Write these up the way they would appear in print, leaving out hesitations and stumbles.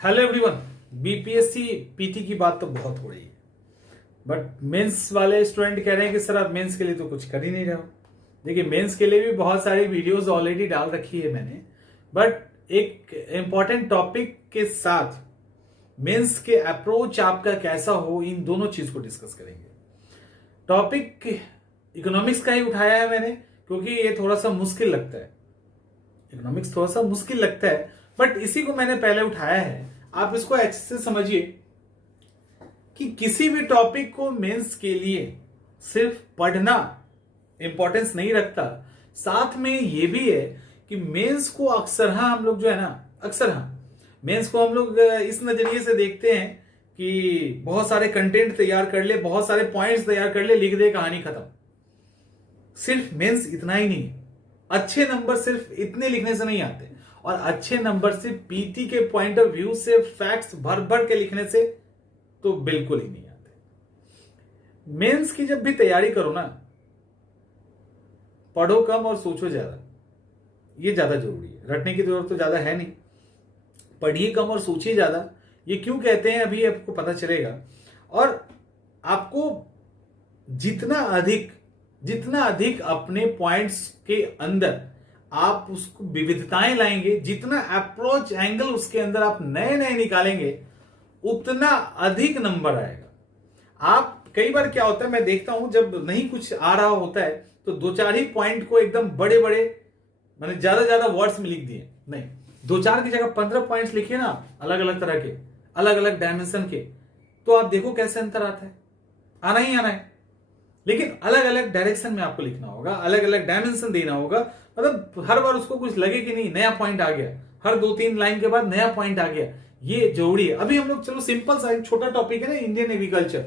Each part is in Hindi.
Hello everyone. बीपीएससी पीटी की बात तो बहुत हो रही है, बट मेंस वाले स्टूडेंट कह रहे हैं कि सर आप मेंस के लिए तो कुछ कर ही नहीं रहे हो। देखिए, मेंस के लिए भी बहुत सारी वीडियोस ऑलरेडी डाल रखी है मैंने, बट एक इंपॉर्टेंट टॉपिक के साथ मेंस के अप्रोच आपका कैसा हो, इन दोनों चीज को डिस्कस करेंगे। टॉपिक इकोनॉमिक्स का ही उठाया है मैंने, क्योंकि ये थोड़ा सा मुश्किल लगता है। इकोनॉमिक्स थोड़ा सा मुश्किल लगता है, बट इसी को मैंने पहले उठाया है। आप इसको अच्छे से समझिए कि किसी भी टॉपिक को मेंस के लिए सिर्फ पढ़ना इंपॉर्टेंस नहीं रखता, साथ में ये भी है कि मेंस को अक्सर हम लोग जो है ना, मेंस को हम लोग इस नजरिए से देखते हैं कि बहुत सारे कंटेंट तैयार कर ले, बहुत सारे पॉइंट्स तैयार कर ले, लिख दे, कहानी खत्म। सिर्फ मेंस इतना ही नहीं है। अच्छे नंबर सिर्फ इतने लिखने से नहीं आते, और अच्छे नंबर सिर्फ पीटी के पॉइंट ऑफ व्यू से फैक्ट्स भर भर के लिखने से तो बिल्कुल ही नहीं आते। मेंस की जब भी तैयारी करो ना, पढ़ो कम और सोचो ज्यादा। ये ज्यादा जरूरी है। रटने की जरूरत तो ज्यादा है नहीं, पढ़िए कम और सोचिए ज्यादा। ये क्यों कहते हैं अभी आपको पता चलेगा। और आपको जितना अधिक अपने पॉइंट्स के अंदर आप उसको विविधताएं लाएंगे, जितना अप्रोच एंगल उसके अंदर आप नए नए निकालेंगे, उतना अधिक नंबर आएगा। आप कई बार क्या होता है, मैं देखता हूं जब नहीं कुछ आ रहा होता है तो दो चार ही पॉइंट को एकदम बड़े बड़े, मैंने ज्यादा वर्ड्स में लिख दिए। नहीं, दो चार की जगह 15 पॉइंट्स लिखिए ना, अलग अलग तरह के, अलग अलग डायमेंशन के, तो आप देखो कैसे अंतर आता है। आना ही आना है, लेकिन अलग अलग डायरेक्शन में आपको लिखना होगा, अलग अलग डायमेंशन देना होगा। मतलब हर बार उसको कुछ लगे कि नहीं नया पॉइंट आ गया, हर 2-3 लाइन के बाद नया पॉइंट आ गया, ये जरूरी है। अभी हम लोग चलो सिंपल सा एक छोटा टॉपिक है ना, इंडियन एग्रीकल्चर।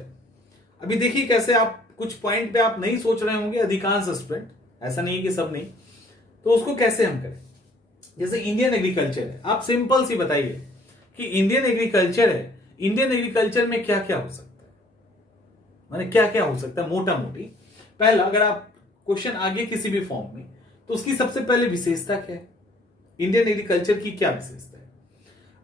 अभी देखिए कैसे आप कुछ पॉइंट पे आप नहीं सोच रहे होंगे, अधिकांश स्टूडेंट, ऐसा नहीं है कि सब नहीं, तो उसको कैसे हम करें। जैसे इंडियन एग्रीकल्चर है, आप सिंपल सी बताइए कि इंडियन एग्रीकल्चर है, इंडियन एग्रीकल्चर में क्या क्या हो सकता है, माने क्या क्या हो सकता है मोटा मोटी। पहला, अगर आप क्वेश्चन आगे किसी भी फॉर्म में, तो उसकी सबसे पहले विशेषता क्या है, इंडियन एग्रीकल्चर की क्या विशेषता है।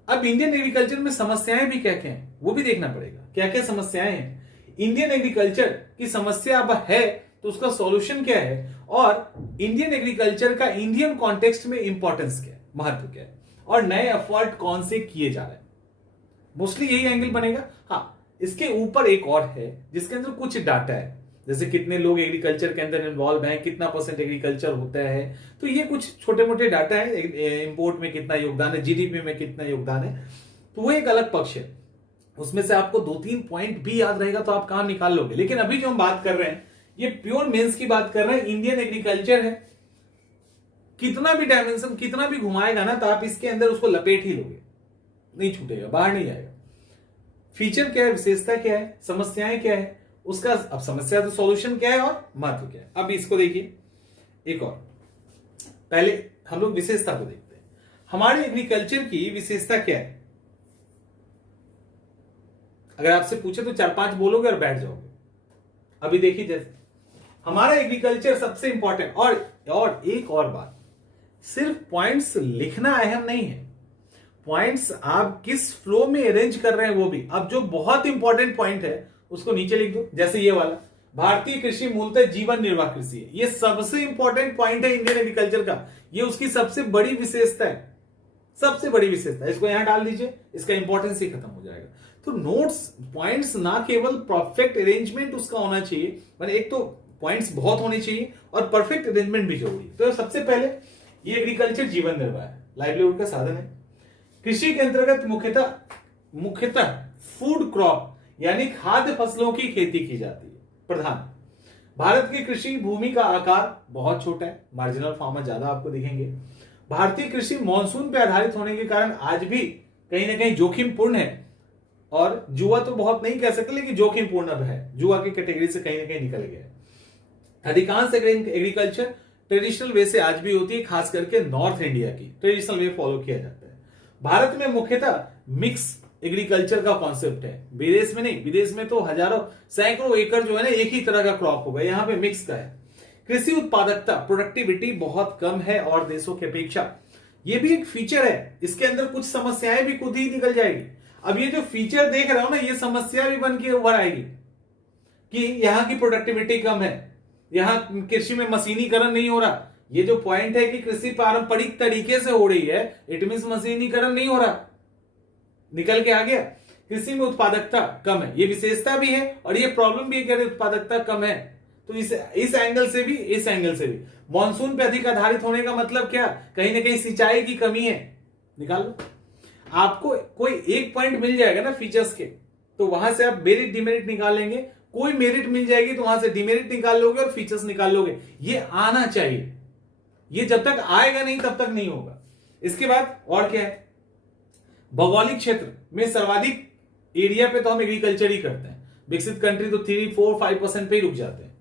अब इंडियन एग्रीकल्चर में समस्याएं भी क्या क्या हैं वो भी देखना पड़ेगा, क्या क्या समस्याएं हैं। इंडियन एग्रीकल्चर की समस्या अब है तो उसका सॉल्यूशन क्या है, और इंडियन एग्रीकल्चर का इंडियन कॉन्टेक्स्ट में इंपॉर्टेंस क्या है, महत्व क्या है, और नए एफर्ट कौन से किए जा रहे हैं। मोस्टली यही एंगल बनेगा। हाँ, इसके ऊपर एक और है जिसके अंदर कुछ डाटा है, जैसे कितने लोग एग्रीकल्चर के अंदर इन्वॉल्व हैं, कितना % एग्रीकल्चर होता है, तो ये कुछ छोटे मोटे डाटा है। इंपोर्ट में कितना योगदान है, जीडीपी में कितना योगदान है, तो वो एक अलग पक्ष है। उसमें से आपको 2-3 पॉइंट भी याद रहेगा तो आप कहां निकाल लोगे। लेकिन अभी जो हम बात कर रहे हैं, ये प्योर मेंस की बात कर रहे हैं। इंडियन एग्रीकल्चर है, कितना भी डायमेंशन, कितना भी घुमाएगा ना, तो आप इसके अंदर उसको लपेट ही लोगे, नहीं छूटेगा, बाहर नहीं जाएगा। फीचर क्या है, विशेषता क्या है, समस्याएं क्या है, उसका अब समस्या तो सॉल्यूशन क्या है और महत्व क्या है। अब इसको देखिए एक और, पहले हम लोग विशेषता को देखते हैं। हमारे एग्रीकल्चर की विशेषता क्या है, अगर आपसे पूछे तो 4-5 बोलोगे और बैठ जाओगे। अभी देखिए, जैसे हमारा एग्रीकल्चर सबसे इंपॉर्टेंट, और एक और बात, सिर्फ पॉइंट्स लिखना अहम नहीं है, पॉइंट्स आप किस फ्लो में अरेंज कर रहे हैं वो भी। अब जो बहुत इंपॉर्टेंट पॉइंट है उसको नीचे लिख दो, जैसे ये वाला, भारतीय कृषि मूलतः जीवन निर्वाह कृषि है। ये सबसे इंपॉर्टेंट पॉइंट है इंडियन एग्रीकल्चर का, ये उसकी सबसे बड़ी विशेषता है, सबसे बड़ी विशेषता है। इसको यहां डाल दीजिए, इसका इंपॉर्टेंस ही खत्म हो जाएगा। तो नोट्स, पॉइंट्स ना केवल परफेक्ट अरेंजमेंट उसका होना चाहिए, मतलब एक तो पॉइंट्स बहुत होने चाहिए और परफेक्ट अरेंजमेंट भी जरूरी। तो सबसे पहले ये एग्रीकल्चर जीवन निर्वाह है, लाइवलीहुड का साधन है। कृषि के अंतर्गत मुख्यतः फूड क्रॉप यानी खाद्य फसलों की खेती की जाती है प्रधान। भारत की कृषि भूमि का आकार बहुत छोटा है, मार्जिनल फार्मर ज्यादा आपको दिखेंगे। भारतीय कृषि मानसून पर आधारित होने के कारण आज भी कहीं ना कहीं जोखिमपूर्ण है, और जुआ तो बहुत नहीं कह सकते, लेकिन जोखिमपूर्ण अब है, जुआ की कैटेगरी से कहीं ना कहीं निकल गया है। अधिकांश एग्रीकल्चर ट्रेडिशनल वे से आज भी होती है, खास करके नॉर्थ इंडिया की ट्रेडिशनल वे फॉलो किया जाता है। भारत में मुख्यतः मिक्स एग्रीकल्चर का कॉन्सेप्ट है, विदेश में नहीं। विदेश में तो हजारों सैकड़ों एकड़ जो है ना एक ही तरह का क्रॉप होगा, यहाँ पे मिक्स का है। कृषि उत्पादकता, प्रोडक्टिविटी बहुत कम है और देशों की अपेक्षा ये भी एक फीचर है, इसके अंदर कुछ समस्याएं भी खुद ही निकल जाएगी। अब ये जो फीचर देख रहा हूं ना, ये समस्या भी बन के उभर आएगी कि यहां की प्रोडक्टिविटी कम है, यहां कृषि में मशीनीकरण नहीं हो रहा। ये जो पॉइंट है कि कृषि पारंपरिक तरीके से हो रही है, इट मींस मशीनीकरण नहीं हो रहा, निकल के आ गया। कृषि में उत्पादकता कम है, ये विशेषता भी है और ये प्रॉब्लम भी है कि उत्पादकता कम है। तो इस एंगल से भी, इस एंगल से भी मॉनसून पे अधिक आधारित होने का मतलब क्या, कहीं ना कहीं सिंचाई की कमी है, निकाल लो। आपको कोई एक पॉइंट मिल जाएगा ना फीचर्स के, तो वहां से आप मेरिट डिमेरिट निकाल लेंगे। कोई मेरिट मिल जाएगी तो वहां से डिमेरिट निकाल लोगे और फीचर्स निकाल लोगे। ये आना चाहिए, ये जब तक आएगा नहीं तब तक नहीं होगा। इसके बाद और क्या है, भौगोलिक क्षेत्र में सर्वाधिक एरिया पे तो हम एग्रीकल्चर ही करते हैं, विकसित कंट्री तो 3, 4, 5% पे ही रुक जाते हैं।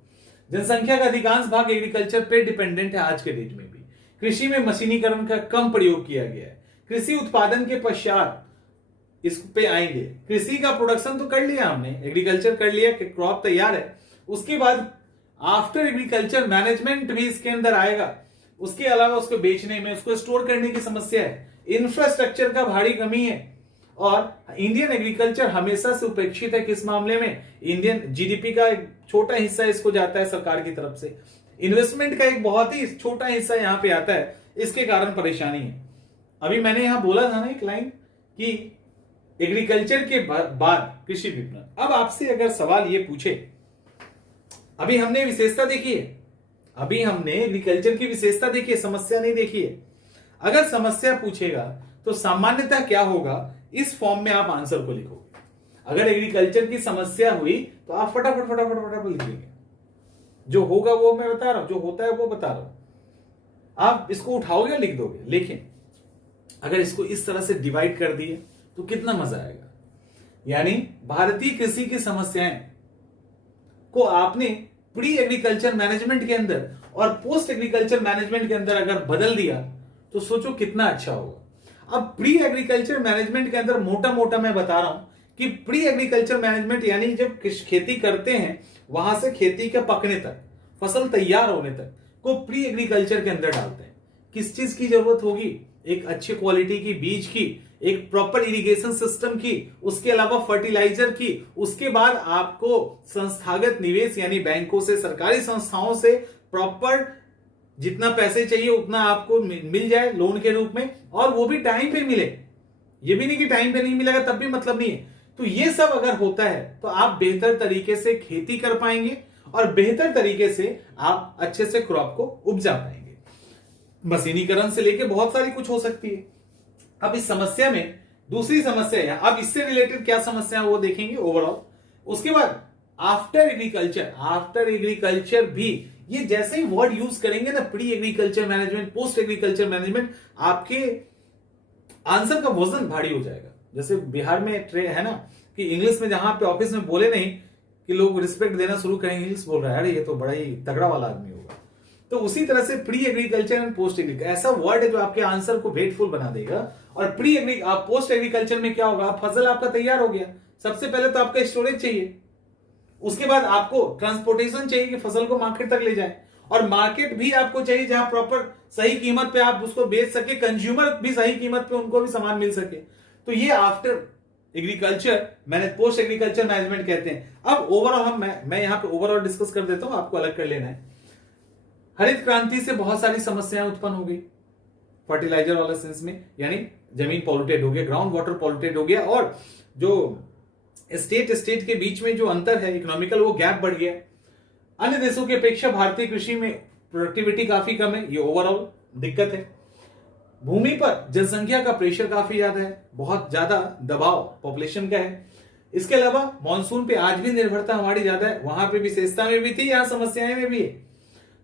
जनसंख्या का अधिकांश भाग एग्रीकल्चर पे डिपेंडेंट है आज के डेट में भी। कृषि में मशीनीकरण का कम प्रयोग किया गया है। कृषि उत्पादन के पश्चात इस पे आएंगे। कृषि का प्रोडक्शन तो कर लिया हमने, एग्रीकल्चर कर लिया, क्रॉप तैयार है। उसके बाद आफ्टर एग्रीकल्चर मैनेजमेंट भी इसके अंदर आएगा। उसके अलावा उसको बेचने में, उसको स्टोर करने की समस्या है, इंफ्रास्ट्रक्चर का भारी कमी है। और इंडियन एग्रीकल्चर हमेशा से उपेक्षित है किस मामले में, इंडियन जीडीपी का एक छोटा हिस्सा इसको जाता है सरकार की तरफ से, इन्वेस्टमेंट का एक बहुत ही छोटा हिस्सा यहां पे आता है, इसके कारण परेशानी है। अभी मैंने यहां बोला था ना एक लाइन कि एग्रीकल्चर के बाद कृषि विपणन। अब आपसे अगर सवाल ये पूछे, अभी हमने विशेषता देखी है, अभी हमने एग्रीकल्चर की विशेषता देखी है, समस्या नहीं देखी है। अगर समस्या पूछेगा तो सामान्यतः क्या होगा, इस फॉर्म में आप आंसर को लिखोगे। अगर एग्रीकल्चर की समस्या हुई तो आप फटाफट फटाफट फटाफट लिख देंगे। जो होगा वो मैं बता रहा हूं, जो होता है वो बता रहा हूं। आप इसको उठाओगे लिख दोगे। लेकिन अगर इसको इस तरह से डिवाइड कर दिए तो कितना मजा आएगा। यानी भारतीय कृषि की समस्याएं को आपने प्री एग्रीकल्चर मैनेजमेंट के अंदर और पोस्ट एग्रीकल्चर मैनेजमेंट के अंदर अगर बदल दिया तो सोचो कितना अच्छा होगा। अब प्री एग्रीकल्चर मैनेजमेंट के अंदर मोटा मोटा मैं बता रहा हूं कि प्री एग्रीकल्चर मैनेजमेंट यानी जब खेती करते हैं वहां से खेती के पकने तक, फसल तैयार होने तक को प्री एग्रीकल्चर के अंदर डालते हैं। किस चीज की जरूरत होगी, एक अच्छी क्वालिटी की बीज की, एक प्रॉपर इरिगेशन सिस्टम की, उसके अलावा फर्टिलाइजर की। उसके बाद आपको संस्थागत निवेश यानी बैंकों से, सरकारी संस्थाओं से प्रॉपर जितना पैसे चाहिए उतना आपको मिल जाए लोन के रूप में, और वो भी टाइम पे मिले। ये भी नहीं कि टाइम पे नहीं मिलेगा तब भी मतलब नहीं है। तो ये सब अगर होता है तो आप बेहतर तरीके से खेती कर पाएंगे और बेहतर तरीके से आप अच्छे से क्रॉप को उपजा पाएंगे। मशीनीकरण से लेके बहुत सारी कुछ हो सकती है। अब इस समस्या में दूसरी समस्या है, अब इससे रिलेटेड क्या समस्या है वो देखेंगे ओवरऑल। उसके बाद आफ्टर एग्रीकल्चर भी, ये जैसे ही वर्ड यूज करेंगे ना, pre agriculture management, post agriculture management, आपके आंसर का वजन भारी हो जाएगा। जैसे बिहार में ट्रेन है ना कि इंग्लिश में जहां पे ऑफिस में बोले नहीं कि लोग रिस्पेक्ट देना शुरू करेंगे, इंग्लिश बोल रहा है, अरे ये तो बड़ा ही तगड़ा वाला आदमी होगा। तो उसी तरह से pre agriculture and post agriculture ऐसा वर्ड है जो आपके आंसर को वेटफुल बना देगा। और पोस्ट एग्रीकल्चर में क्या होगा, फसल आपका तैयार हो गया, सबसे पहले तो आपका स्टोरेज चाहिए, उसके बाद आपको ट्रांसपोर्टेशन चाहिए कि फसल को मार्केट तक ले जाए, और मार्केट भी आपको चाहिए जहां प्रॉपर सही कीमत पे आप उसको बेच सके, कंज्यूमर भी सही कीमत पे उनको भी सामान मिल सके। तो ये after agriculture post agriculture management कहते हैं। अब ओवरऑल मैं यहां पे ओवरऑल डिस्कस कर देता हूं, आपको अलग कर लेना है। हरित क्रांति से बहुत सारी समस्याएं उत्पन्न हो गई फर्टिलाइजर वाला सेंस में, यानी जमीन पॉल्यूटेड हो गया, ग्राउंड वाटर पॉल्यूटेड हो गया, और जो स्टेट के बीच में जो अंतर है इकोनॉमिकल, वो गैप बढ़ गया। अन्य देशों की अपेक्षा भारतीय कृषि में प्रोडक्टिविटी काफी कम है, ये ओवरऑल दिक्कत है। भूमि पर जनसंख्या का प्रेशर काफी ज्यादा है, बहुत ज्यादा दबाव पॉपुलेशन का है। इसके अलावा मॉनसून पे आज भी निर्भरता हमारी ज्यादा है, वहां पे विशेषता में भी थी, यहां समस्याएं में भी है।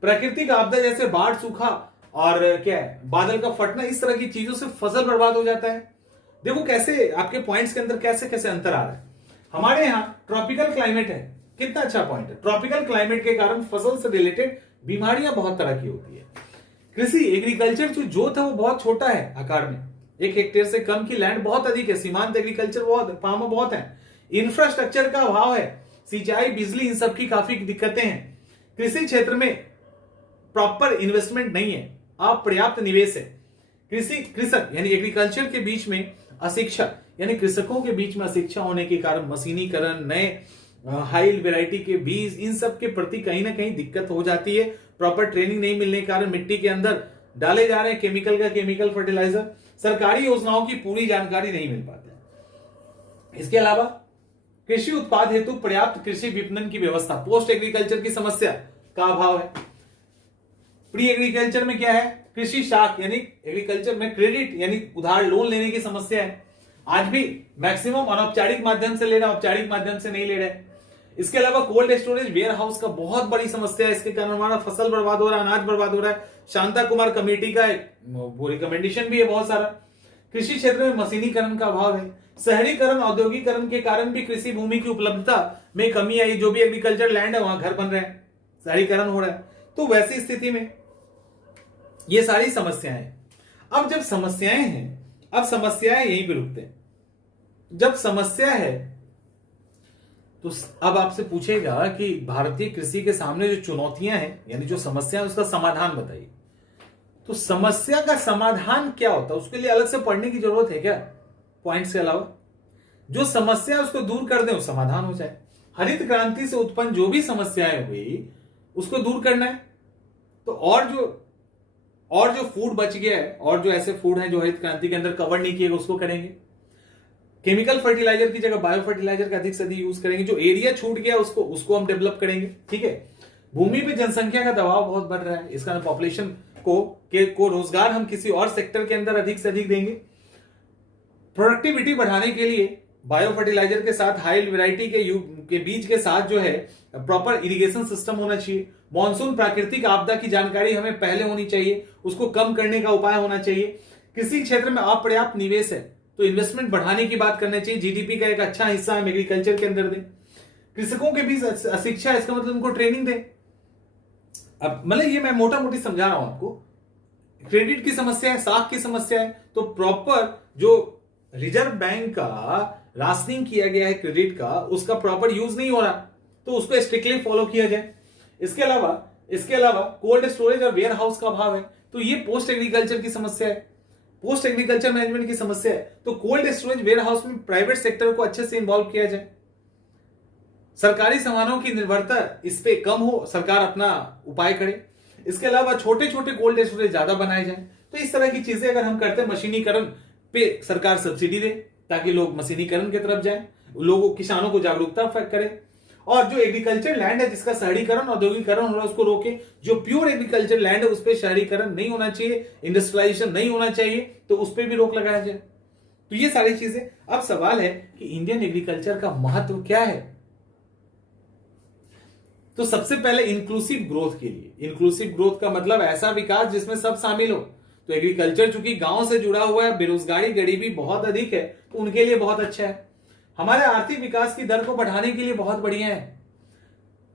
प्राकृतिक आपदा जैसे बाढ़, सूखा और क्या है, बादल का फटना, इस तरह की चीजों से फसल बर्बाद हो जाता है। देखो कैसे आपके पॉइंट्स के अंदर कैसे कैसे अंतर आ रहा है। हमारे यहाँ ट्रॉपिकल क्लाइमेट है, कितना अच्छा पॉइंट है। ट्रॉपिकल क्लाइमेट के कारण फसल से रिलेटेड बीमारियां बहुत तरह की होती है। कृषि एग्रीकल्चर जो जोत है वो बहुत छोटा है आकार में, 1 हेक्टेयर से कम की लैंड बहुत अधिक है। सीमांत एग्रीकल्चर फार्म बहुत है। इंफ्रास्ट्रक्चर का अभाव है, सिंचाई, बिजली, इन सब की काफी दिक्कतें हैं। कृषि क्षेत्र में प्रॉपर इन्वेस्टमेंट नहीं है, अपर्याप्त निवेश है। कृषक यानी एग्रीकल्चर के बीच में अशिक्षा, यानी कृषकों के बीच में अशिक्षा होने के कारण मशीनीकरण, नए हाई वैरायटी के बीज, इन सब के प्रति कहीं ना कहीं दिक्कत हो जाती है। प्रॉपर ट्रेनिंग नहीं मिलने के कारण मिट्टी के अंदर डाले जा रहे हैं केमिकल फर्टिलाइजर, सरकारी योजनाओं की पूरी जानकारी नहीं मिल पाती। इसके अलावा कृषि उत्पाद हेतु पर्याप्त कृषि विपणन की व्यवस्था, पोस्ट एग्रीकल्चर की समस्या का अभाव है। प्री एग्रीकल्चर में क्या है, कृषि शाख यानी एग्रीकल्चर में क्रेडिट यानी उधार लोन लेने की समस्या है। आज भी मैक्सिमम अनौपचारिक माध्यम से ले रहा है, औपचारिक माध्यम से नहीं ले रहे हैं। इसके अलावा कोल्ड स्टोरेज वेयर हाउस का बहुत बड़ी समस्या है, इसके कारण हमारा फसल बर्बाद हो रहा है, अनाज बर्बाद हो रहा है। शांता कुमार कमेटी का वो रिकमेंडेशन भी है बहुत सारा। कृषि क्षेत्र में मशीनीकरण का अभाव है। शहरीकरण औद्योगिकरण के कारण भी कृषि भूमि की उपलब्धता में कमी आई। जो भी एग्रीकल्चर लैंड है वहां घर बन रहे हैं, शहरीकरण हो रहा है। तो वैसी स्थिति में ये सारी समस्याएं हैं। अब जब समस्याएं हैं, अब समस्याएं यहीं पे रुकते हैं। जब समस्या है तो अब आपसे पूछेगा कि भारतीय कृषि के सामने जो चुनौतियां हैं यानी जो समस्या है उसका समाधान बताइए। तो समस्या का समाधान क्या होता है, उसके लिए अलग से पढ़ने की जरूरत है क्या पॉइंट्स के अलावा? जो समस्या है उसको दूर कर दें, वो समाधान हो जाए। हरित क्रांति से उत्पन्न जो भी समस्याएं हुई उसको दूर करना है। तो और जो फूड बच गया है, और जो ऐसे फूड हैं जो हरित क्रांति के अंदर कवर नहीं किए उसको करेंगे। केमिकल फर्टिलाइजर की जगह बायो फर्टिलाइजर का अधिक से अधिक यूज करेंगे। जो एरिया छूट गया उसको हम डेवलप करेंगे। ठीक है, भूमि पे जनसंख्या का दबाव बहुत बढ़ रहा है, इसका पॉपुलेशन को रोजगार हम किसी और सेक्टर के अंदर अधिक से अधिक देंगे। प्रोडक्टिविटी बढ़ाने के लिए बायो फर्टिलाइजर के साथ हाई वैरायटी के बीज के साथ जो है प्रॉपर इरिगेशन सिस्टम होना चाहिए। मॉनसून प्राकृतिक आपदा की जानकारी हमें पहले होनी चाहिए, उसको कम करने का उपाय होना चाहिए। किसी क्षेत्र में अपर्याप्त निवेश है तो इन्वेस्टमेंट बढ़ाने की बात करनी चाहिए। जीडीपी का एक अच्छा हिस्सा हम एग्रीकल्चर के अंदर दें। कृषकों के बीच अशिक्षा, इसका मतलब उनको ट्रेनिंग दें। अब मतलब ये मैं मोटा मोटी समझा रहा हूं आपको। क्रेडिट की समस्या है, साख की समस्या है, तो प्रॉपर जो रिजर्व बैंक का राशनिंग किया गया है क्रेडिट का, उसका प्रॉपर यूज नहीं हो रहा, तो उसको स्ट्रिक्टली फॉलो किया जाए। इसके अलावा कोल्ड स्टोरेज और वेयर हाउस का अभाव है, तो ये पोस्ट एग्रीकल्चर की समस्या है, पोस्ट एग्रीकल्चर मैनेजमेंट की समस्या है। तो कोल्ड स्टोरेज वेयर हाउस में प्राइवेट सेक्टर को अच्छे से इन्वॉल्व किया जाए। सरकारी सामानों की निर्भरता इस पे कम हो, सरकार अपना उपाय करे। इसके अलावा छोटे छोटे कोल्ड स्टोरेज ज्यादा बनाए जाए। तो इस तरह की चीजें अगर हम करते हैं, मशीनीकरण पे सरकार सब्सिडी दे ताकि लोग मशीनीकरण की तरफ जाएं, लोगों किसानों को जागरूकता करें। और जो एग्रीकल्चर लैंड है जिसका शहरीकरण औद्योगिकरण हो रहा है उसको रोके। जो प्योर एग्रीकल्चर लैंड है उस पर शहरीकरण नहीं होना चाहिए, इंडस्ट्रियलाइजेशन नहीं होना चाहिए, तो उस पर भी रोक लगाया जाए। तो ये सारी चीजें। अब सवाल है कि इंडियन एग्रीकल्चर का महत्व क्या है। तो सबसे पहले इंक्लूसिव ग्रोथ के लिए, इंक्लूसिव ग्रोथ का मतलब ऐसा विकास जिसमें सब शामिल हो। तो एग्रीकल्चर चूंकि गांव से जुड़ा हुआ है, बेरोजगारी गरीबी बहुत अधिक है, तो उनके लिए बहुत अच्छा है। हमारे आर्थिक विकास की दर को बढ़ाने के लिए बहुत बढ़िया है।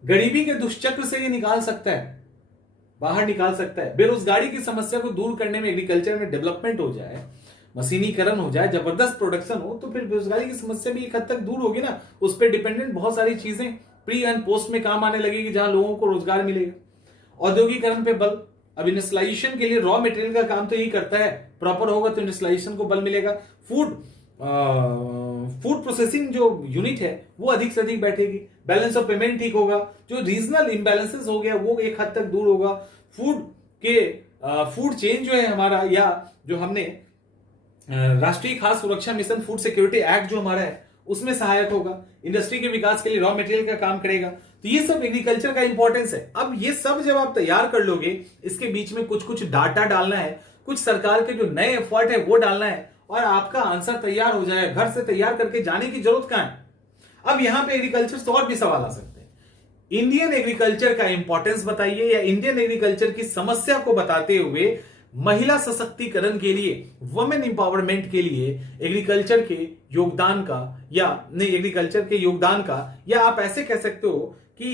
गरीबी के दुष्चक्र से ये निकाल सकता है, बाहर निकाल सकता है। बेरोजगारी की समस्या को दूर करने में एग्रीकल्चर में डेवलपमेंट हो जाए, मशीनीकरण हो जाए, जबरदस्त प्रोडक्शन हो, तो फिर बेरोजगारी की समस्या भी एक हद तक दूर होगी ना। उस पर डिपेंडेंट बहुत सारी चीजें प्री एंड पोस्ट में काम आने लगेगी, जहां लोगों को रोजगार मिलेगा। औद्योगिकरण पे बल। अब इंडस्ट्रियलाइजेशन के लिए रॉ मटेरियल का काम तो यही करता है, प्रॉपर होगा तो इंडस्ट्रियलाइजेशन को बल मिलेगा। फूड प्रोसेसिंग जो यूनिट है वो अधिक से अधिक बैठेगी। बैलेंस ऑफ पेमेंट ठीक होगा। जो रीजनल इम्बैलेंसेस हो गया वो एक हद तक दूर होगा। फूड चेन जो है हमारा, या जो हमने राष्ट्रीय खाद्य सुरक्षा मिशन फूड सिक्योरिटी एक्ट जो हमारा है उसमें सहायक होगा। इंडस्ट्री के विकास के लिए रॉ मटेरियल का काम करेगा। तो ये सब एग्रीकल्चर का इंपॉर्टेंस है। अब ये सब जब आप तैयार कर लोगे, इसके बीच में कुछ कुछ डाटा डालना है, कुछ सरकार के जो नए एफर्ट है वो डालना है, और आपका आंसर तैयार हो जाए। घर से तैयार करके जाने की जरूरत कहां है। अब यहां पे एग्रीकल्चर से और भी सवाल आ सकते हैं। इंडियन एग्रीकल्चर का इंपॉर्टेंस बताइए, या इंडियन एग्रीकल्चर की समस्या को बताते हुए महिला सशक्तिकरण के लिए, वुमेन इंपावरमेंट के लिए एग्रीकल्चर के योगदान का, या नहीं एग्रीकल्चर के योगदान का, या आप ऐसे कह सकते हो कि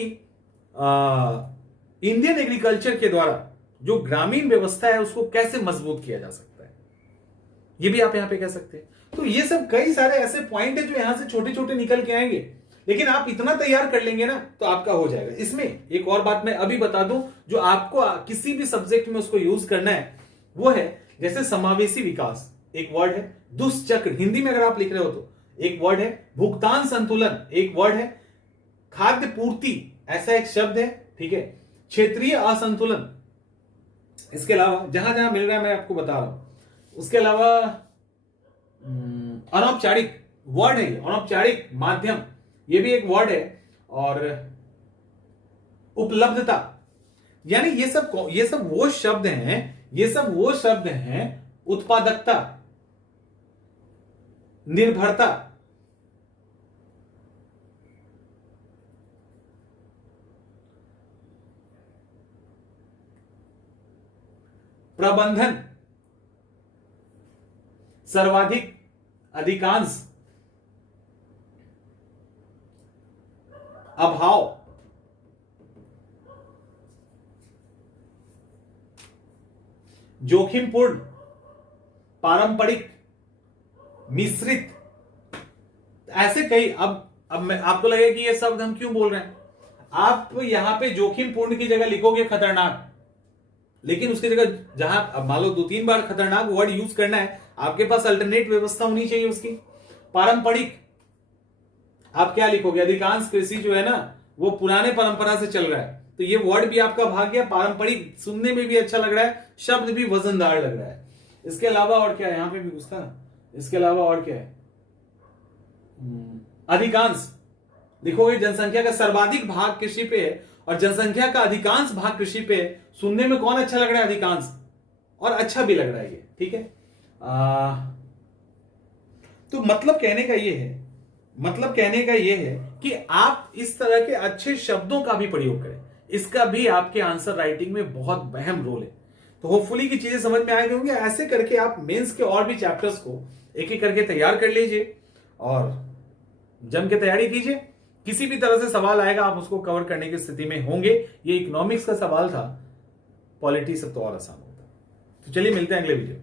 इंडियन एग्रीकल्चर के द्वारा जो ग्रामीण व्यवस्था है उसको कैसे मजबूत किया जा सकता है, ये भी आप यहां पे कह सकते हैं। तो ये सब कई सारे ऐसे पॉइंट है जो यहां से छोटे छोटे निकल के आएंगे, लेकिन आप इतना तैयार कर लेंगे ना तो आपका हो जाएगा। इसमें एक और बात मैं अभी बता दूं, जो आपको किसी भी सब्जेक्ट में उसको यूज करना है, वो है जैसे समावेशी विकास एक वर्ड है, दुष्चक्र हिंदी में अगर आप लिख रहे हो तो एक वर्ड है, भुगतान संतुलन एक वर्ड है, खाद्य पूर्ति ऐसा एक शब्द है, ठीक है, क्षेत्रीय असंतुलन, इसके अलावा जहां जहां मिल रहा है मैं आपको बता रहा हूं, उसके अलावा अनौपचारिक वर्ड है, अनौपचारिक माध्यम ये भी एक वर्ड है, और उपलब्धता, यानी ये सब वो शब्द हैं, ये सब वो शब्द हैं, उत्पादकता, निर्भरता, प्रबंधन, सर्वाधिक, अधिकांश, अभाव, जोखिमपूर्ण, पारंपरिक, मिश्रित, ऐसे कई। अब मैं आपको लगेगा कि ये शब्द हम क्यों बोल रहे हैं, आप यहां पे जोखिमपूर्ण की जगह लिखोगे खतरनाक, लेकिन उसकी जगह जहां अब मान लो 2-3 बार खतरनाक वर्ड यूज करना है, आपके पास अल्टरनेट व्यवस्था होनी चाहिए उसकी। पारंपरिक आप क्या लिखोगे, अधिकांश कृषि जो है ना वो पुराने परंपरा से चल रहा है, तो ये वर्ड भी आपका भाग गया। पारंपरिक सुनने में भी अच्छा लग रहा है, शब्द भी वजनदार लग रहा है। इसके अलावा और क्या है, यहां पे भी कुछ था, इसके अलावा और क्या है, अधिकांश लिखोगे, जनसंख्या का सर्वाधिक भाग कृषि पे है और जनसंख्या का अधिकांश भाग कृषि पे है। सुनने में कौन अच्छा लग रहा है, अधिकांश, और अच्छा भी लग रहा है ये, ठीक है। तो मतलब कहने का ये है, मतलब कहने का ये है कि आप इस तरह के अच्छे शब्दों का भी प्रयोग करें, इसका भी आपके आंसर राइटिंग में बहुत अहम रोल है। तो होपफुली की चीजें समझ में आ गई होंगी। ऐसे करके आप मेंस के और भी चैप्टर्स को एक एक करके तैयार कर लीजिए और जम के तैयारी कीजिए। किसी भी तरह से सवाल आएगा आप उसको कवर करने की स्थिति में होंगे। ये इकोनॉमिक्स का सवाल था, पॉलिटी सब तो और आसान होता है। तो चलिए मिलते हैं अगले वीडियो।